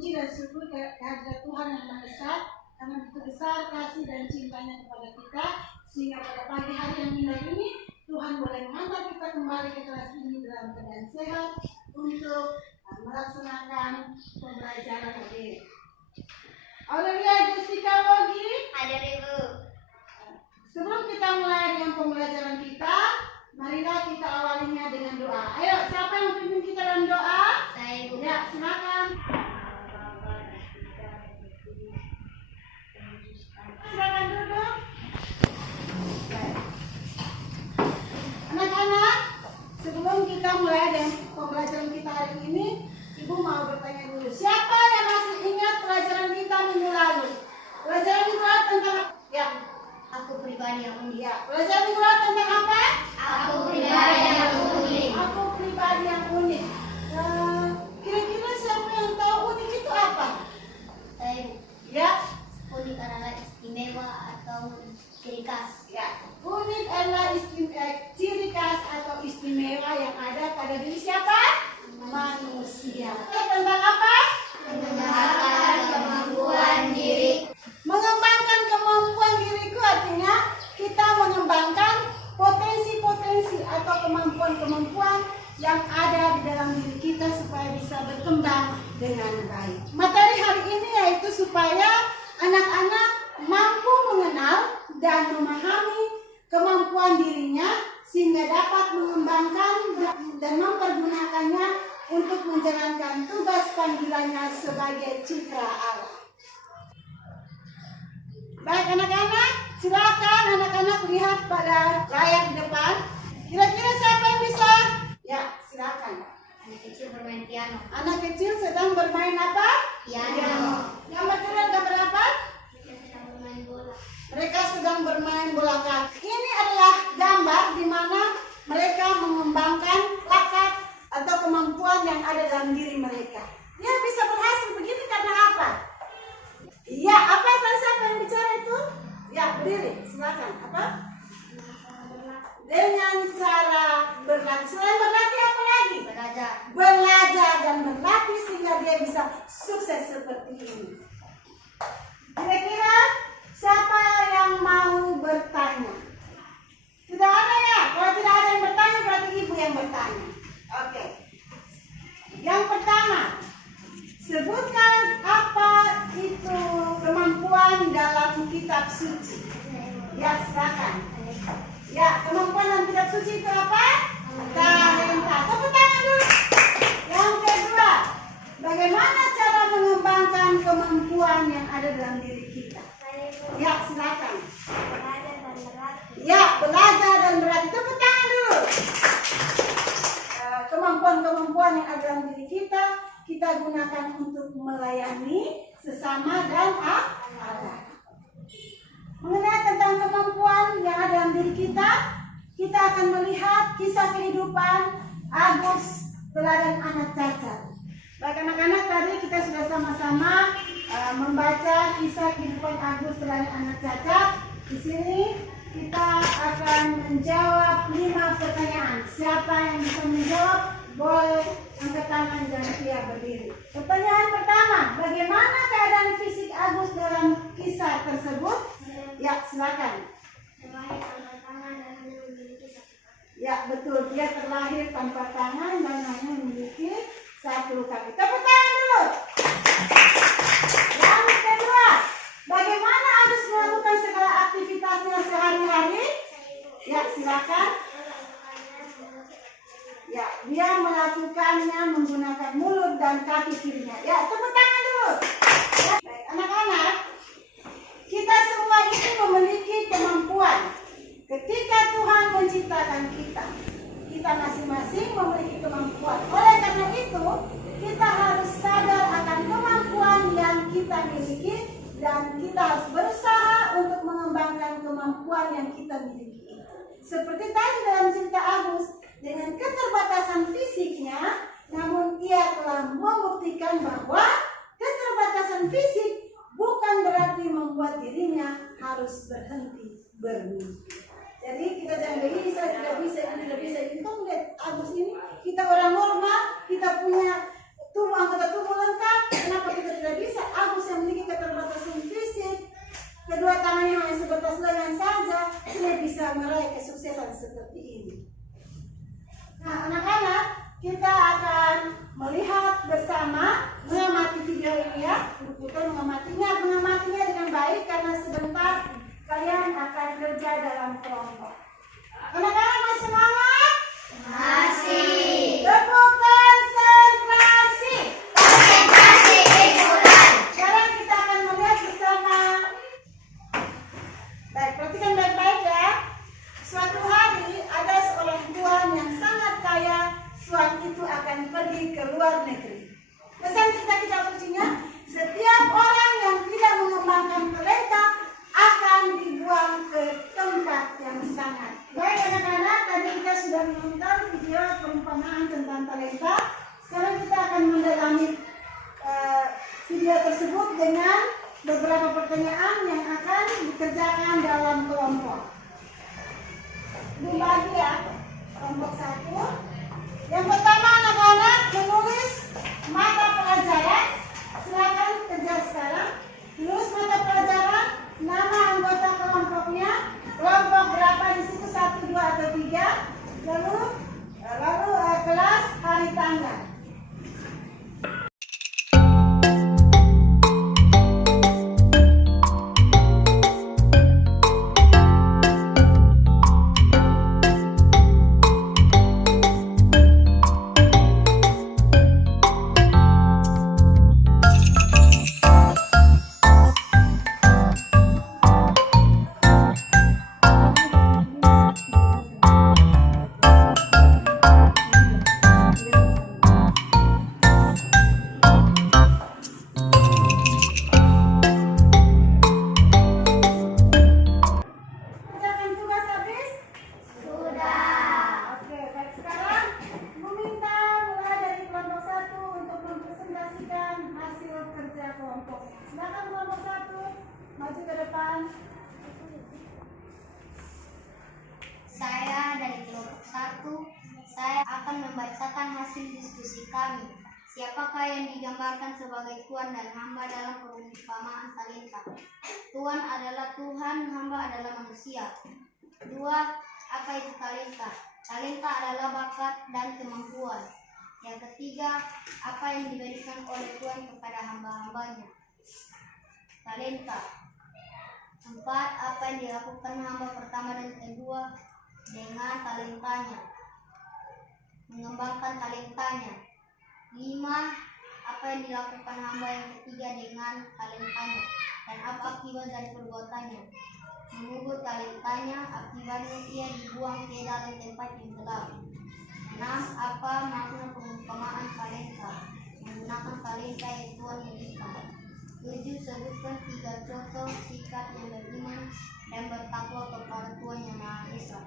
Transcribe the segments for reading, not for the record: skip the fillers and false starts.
puji dan syukur kehadirat Tuhan yang Maha Esa, karena begitu besar kasih dan cintanya kepada kita, sehingga pada pagi hari yang indah ini Tuhan boleh mengantar kita kembali ke kelas ini dalam keadaan sehat untuk melaksanakan pembelajaran ini. Aurelia Jessica Wogi, hadir Ibu. Sebelum kita mulai dengan pembelajaran kita, marilah kita awalinya dengan doa. Ayo, siapa yang pimpin kita dalam doa? Saya Ibu. Ya, silakan. Silakan duduk. Anak-anak, sebelum kita mulai dengan pembelajaran kita hari ini, Ibu mau bertanya dulu. Siapa yang masih ingat pelajaran kita minggu lalu? Pelajaran minggu lalu tentang ya. Aku pribadi yang unik. Ya, pelajaran minggu lalu tentang apa? Aku pribadi yang unik. Aku pribadi yang unik. Kira-kira siapa yang tahu unik itu apa? Saya Ya, unik adalah istimewa atau ciri khas. ya. Unik adalah ciri khas atau istimewa yang ada pada diri siapa? Manusia. Tentang apa? Mengembangkan kemampuan diri. Mengembangkan kemampuan diriku artinya kita mengembangkan potensi-potensi atau kemampuan-kemampuan yang ada di dalam diri kita supaya bisa berkembang dengan baik. Materi hari ini yaitu supaya anak-anak mampu mengenal dan memahami kemampuan dirinya sehingga dapat mengembangkan dan mempergunakannya untuk menjalankan tugas panggilannya sebagai citra Allah. Baik anak-anak, silakan anak-anak lihat pada layar di depan. Kira-kira siapa yang bisa? Ya, silakan. Anak kecil bermain piano. Anak kecil sedang bermain apa? Piano. Yang material gambar apa? Mereka sedang bermain bola. Mereka sedang bermain bola kaki. Ini adalah gambar di mana mereka mengembangkan bakat atau kemampuan yang ada dalam diri mereka. Dia bisa berhasil begini karena apa? Iya, apa tadi siapa yang bicara itu? Ya, berdiri, silakan. Apa? Dengan cara berlatih. Selain berlatih apa lagi? Belajar. Belajar dan berlatih sehingga dia bisa sukses seperti ini. Kira-kira siapa yang mau bertanya? Tidak ada ya? Kalau tidak ada yang bertanya berarti ibu yang bertanya. Oke. Yang pertama, sebutkan apa itu kemampuan dalam kitab suci. Ya, silakan. Ya, kemampuan dalam kitab suci itu apa? Talenta. Tepuk tangan dulu. Yang kedua, bagaimana cara mengembangkan kemampuan yang ada dalam diri kita? Ya, silakan. Ya, belajar dan berlatih. Tepuk tangan dulu. Kemampuan-kemampuan yang ada dalam diri kita gunakan untuk melayani sesama dan Allah. Mengenai tentang kemampuan yang ada dalam diri kita akan melihat kisah kehidupan Agus, teladan anak cacat. Baik anak-anak, tadi kita sudah sama-sama membaca kisah kehidupan Agus, teladan anak cacat. Di sini kita akan menjawab 5 pertanyaan. Siapa yang bisa menjawab boleh angkat tangan dan siap berdiri. Pertanyaan pertama, bagaimana keadaan fisik Agus dalam kisah tersebut? Ya, silakan. Terlahir tanpa tangan dan hanya memiliki satu kaki. Ya, betul. Dia terlahir tanpa tangan dan hanya memiliki satu kaki. Tepuk tangan dulu. Yang kedua, bagaimana Agus melakukan segala aktivitasnya sehari-hari? Ya, silakan. Ya, dia melakukannya menggunakan mulut dan kaki kirinya. Ya, tepuk tangan dulu. Ya, baik, anak-anak, kita semua itu memiliki kemampuan. Ketika Tuhan menciptakan kita masing-masing memiliki kemampuan. Oleh karena itu, kita harus sadar akan kemampuan yang kita miliki dan kita harus berusaha untuk mengembangkan kemampuan yang kita miliki. Seperti tadi dalam cerita Agus, dengan keterbatasan fisiknya, namun ia telah membuktikan bahwa keterbatasan fisik bukan berarti membuat dirinya harus berhenti bermimpi. Jadi kita jangan bisa, tidak bisa, tidak bisa. Kamu lihat Agus ini, kita orang normal, kita punya anggota tubuh lengkap. Kenapa kita kita mengamatinya dengan baik karena sebentar kalian akan kerja dalam kelompok. Anak-anak masih semangat? Masih. Tepuk konsentrasi. Konsentrasi dimulai. Sekarang kita akan melihat bersama. Baik, perhatikan baik-baik ya. Suatu hari ada seorang tuan yang sangat kaya. Tuan itu akan pergi ke luar negeri. Pesan kita kuncinya, setiap orang yang tidak mengembangkan talenta akan dibuang ke tempat yang sangat. Baik anak-anak, tadi kita sudah menonton video perumpamaan tentang talenta. Sekarang kita akan mendalami video tersebut dengan beberapa pertanyaan yang akan dikerjakan dalam kelompok. Dibagi ya, kelompok 1. Yang pertama anak-anak menulis mata pelajaran. Silakan kerja sekarang. Tulis mata pelajaran, nama anggota kelompoknya, kelompok berapa di situ, 1, 2 atau 3. Lalu kelas, hari, tanggal. Kerjakan tugas habis? Sudah. Oke, baik. Sekarang meminta mulai dari kelompok 1 untuk mempresentasikan hasil kerja kelompok. Silakan kelompok 1 maju ke depan. Saya dari kelompok 1. Saya akan membacakan hasil diskusi kami. Siapakah yang digambarkan sebagai Tuhan dan hamba dalam perumpamaan talenta? Tuhan adalah Tuhan, hamba adalah manusia. 2. Apa itu talenta? Talenta adalah bakat dan kemampuan. Yang ketiga, apa yang diberikan oleh Tuhan kepada hamba-hambanya? Talenta. 4. Apa yang dilakukan hamba pertama dan kedua dengan talentanya? Mengembangkan talentanya. 5. Apa yang dilakukan hamba yang ketiga dengan talentanya dan apa akibat dari perbuatannya? Mengubur talentanya, akibatnya ia dibuang ke dalam tempat yang gelap. 6. Apa makna perumpamaan talenta? Menggunakan talenta yang Tuhan berikan. 7. Sebutkan 3 contoh sikap yang beriman dan bertakwa kepada Tuhan yang Maha Esa.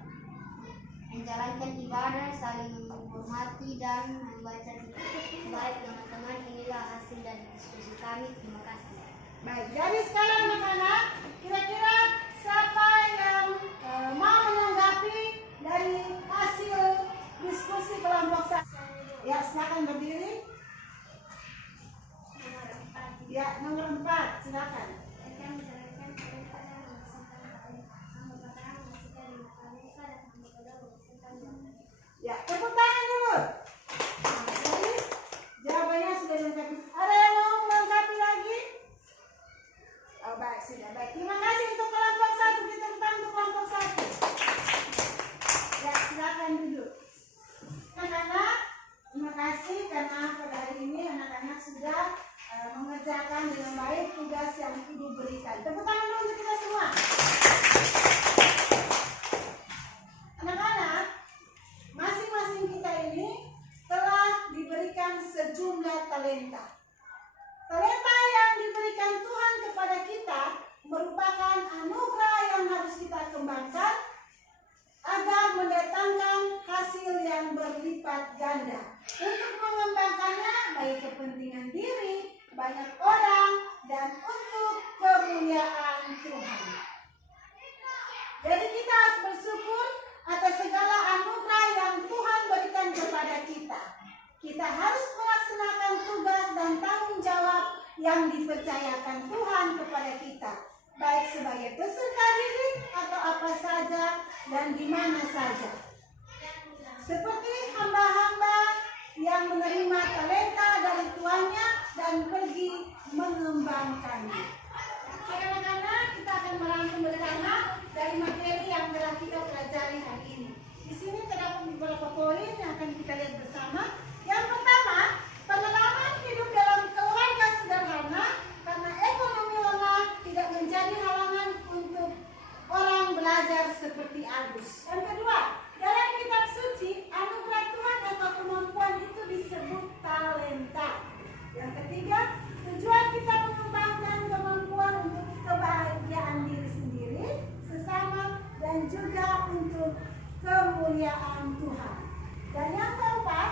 Menjalankan ibadah, saling menghormati dan membaca kitab. Baik teman-teman, inilah hasil dari diskusi kami. Terima kasih. Baik, jadi sekarang anak-anak, kira-kira siapa yang mau menanggapi dari hasil diskusi kelompok 1? Ya, silakan berdiri. Ya, nomor 4, silakan. Ya, tepuk tangan dulu. Nah, jadi jawabannya sudah dilengkapi. Ada yang mau melengkapi lagi? Oh, baik, sudah baik. Terima kasih untuk kelompok 1. Kita tepuk untuk kelompok 1. Ya, silakan duduk. Anak-anak, terima kasih karena pada hari ini anak-anak sudah mengerjakan dengan baik tugas yang ibu berikan. Tepuk tangan dulu untuk kita semua. Anak-anak, masing-masing kita ini telah diberikan sejumlah talenta. Talenta yang diberikan Tuhan kepada kita merupakan anugerah yang harus kita kembangkan agar mendatangkan hasil yang berlipat ganda. Untuk mengembangkannya baik kepentingan diri, banyak orang, dan untuk kemuliaan Tuhan. Jadi kita harus bersyukur atas segala anugerah yang Tuhan berikan kepada kita. Kita harus melaksanakan tugas dan tanggung jawab yang dipercayakan Tuhan kepada kita, baik sebagai peserta didik atau apa saja dan di mana saja. Seperti hamba-hamba yang menerima talenta dari tuannya dan pergi mengembangkannya. Anak-anak, kita akan merangkum bersama dari materi yang telah kita pelajari hari ini. Di sini terdapat beberapa poin yang akan kita lihat bersama. Yang pertama, pengalaman hidup dalam keluarga sederhana karena ekonomi lemah tidak menjadi halangan untuk orang belajar seperti Agus. Yang kedua, dalam kitab suci, anugerah Tuhan atau kemampuan itu disebut talenta. Yang ketiga, tujuan kita mengembangkan kemampuan untuk kebahagiaan diri sendiri, sesama, dan juga untuk kemuliaan Tuhan. Dan yang keempat,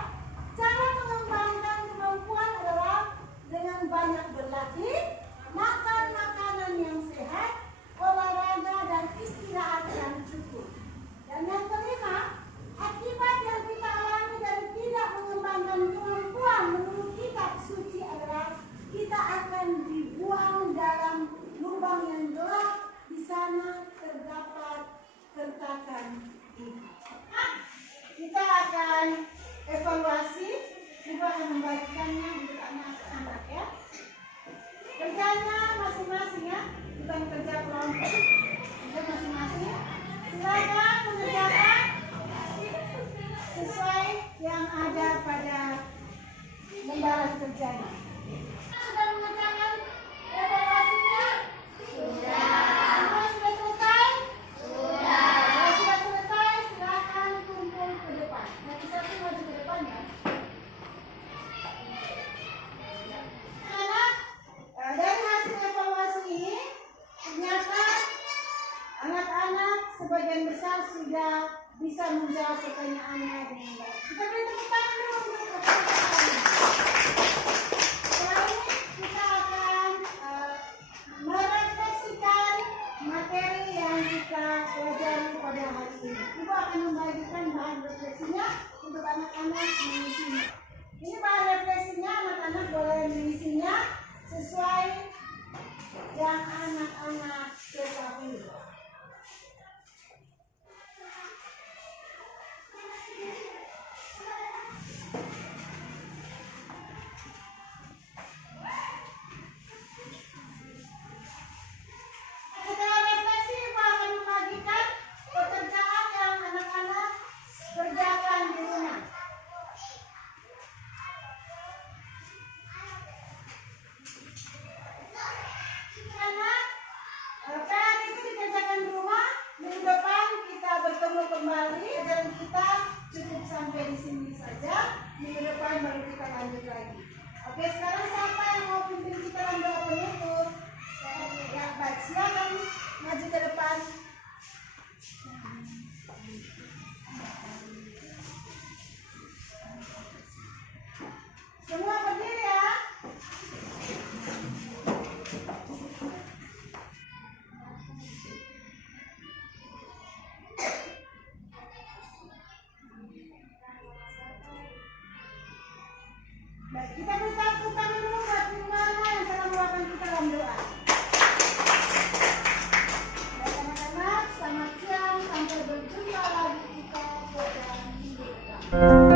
cara mengembangkan kemampuan adalah dengan banyak berlatih, makan makanan yang sehat, olahraga, dan istirahat yang cukup. Dan yang kelima, akibat yang kita alami dari tidak mengembangkan kemampuan menurut kitab suci adalah kita akan dibuang dalam lubang yang gelap. Di sana terdapat kertakan hidup. Kita akan evaluasi, juga akan membagikannya untuk anak-anak ya. Kerjanya masing-masing ya, bukan kerja kelompok. Kerja masing-masing. Silakan mengerjakan sesuai yang ada pada lembaran kerjanya. Sudah mengerjakan evaluasinya? Sudah. Semua sudah selesai? Sudah. Kalau sudah selesai, silakan kumpul ke depan. Nanti satu maju ke depan ya. Dari hasil evaluasi ini, ternyata anak-anak sebagian besar sudah bisa menjawab pertanyaannya dengan baik. Kita beri tepuk tangan dulu untuk pertanyaan. Setelah ini kita akan merefleksikan materi yang kita pelajari pada hari ini. Ibu akan membagikan bahan refleksinya untuk anak-anak mengisinya. Ini bahan refleksinya, anak-anak boleh mengisinya sesuai yang anak-anak ketahui. Setelah refleksi, Ibu akan membagikan pekerjaan yang anak-anak kerjakan di rumah. Anak, PR itu dikerjakan di rumah. Minggu depan kita bertemu kembali. Dan kita cukup sampai di sini saja. Minggu depan baru kita lanjut lagi. Oke, sekarang siapa yang mau pimpin kita dalam doa penutup? Ya, baik. Silakan maju ke depan. Semua berdiri ya. Baik, kita beri tepuk tangan dulu buat Primana yang telah melakukan kita dalam doa. Baik anak-anak, selamat siang. Sampai berjumpa lagi kita pada minggu depan.